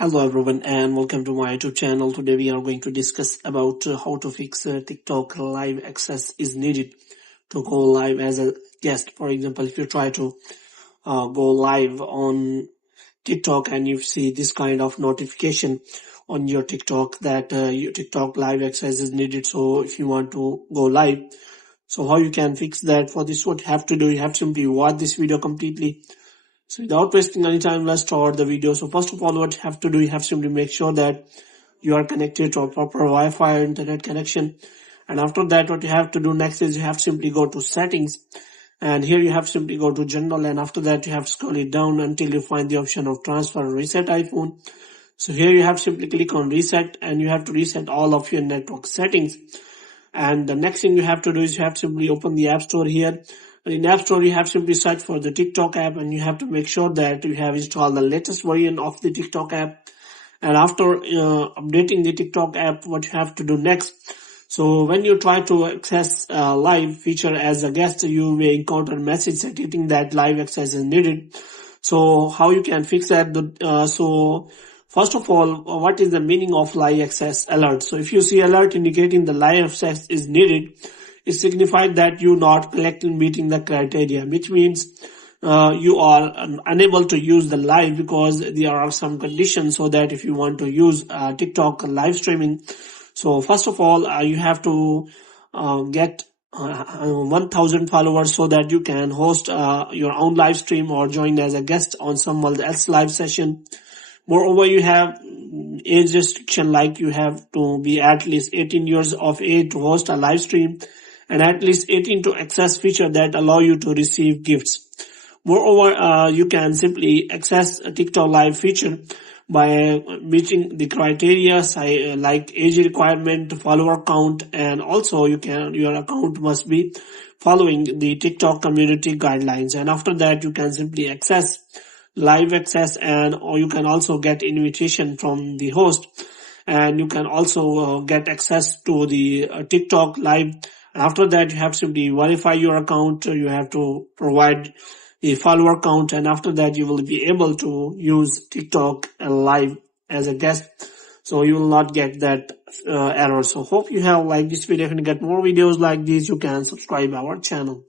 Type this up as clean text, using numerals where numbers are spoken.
Hello everyone and welcome to my YouTube channel. Today we are going to discuss about how to fix TikTok live access is needed to go live as a guest. For example, if you try to go live on TikTok and you see this kind of notification on your TikTok that your TikTok live access is needed. So if you want to go live, so how you can fix that? For this, what you have to do, you have to simply watch this video completely. So without wasting any time, let's start the video. So first of all, what you have to do, you have to simply make sure that you are connected to a proper Wi-Fi or internet connection. And after that, what you have to do next is you have to simply go to settings. And here you have to simply go to general. And after that, you have to scroll it down until you find the option of transfer or reset iPhone. So here you have to simply click on reset and you have to reset all of your network settings. And the next thing you have to do is you have to simply open the App Store here. In App Store, you have to simply search for the TikTok app and you have to make sure that you have installed the latest version of the TikTok app. And after updating the TikTok app, what you have to do next. So when you try to access live feature as a guest, you may encounter a message stating that live access is needed. So how you can fix that? So first of all, what is the meaning of live access alert? So if you see alert indicating the live access is needed, it signifies that you not collecting meeting the criteria, which means you are unable to use the live because there are some conditions. So that if you want to use TikTok live streaming, so first of all you have to get 1000 followers so that you can host your own live stream or join as a guest on someone else's live session. Moreover, you have age restriction, like you have to be at least 18 years of age to host a live stream and at least 18 to access feature that allow you to receive gifts. Moreover, you can simply access a TikTok live feature by meeting the criteria like age requirement, follower count, and also your account must be following the TikTok community guidelines. And after that, you can simply access live access, or you can also get invitation from the host, and you can also get access to the TikTok live. After that, you have to simply verify your account. You have to provide the follower count, and after that you will be able to use TikTok live as a guest, so you will not get that error. So hope you have liked this video. If you get more videos like these, you can subscribe our channel.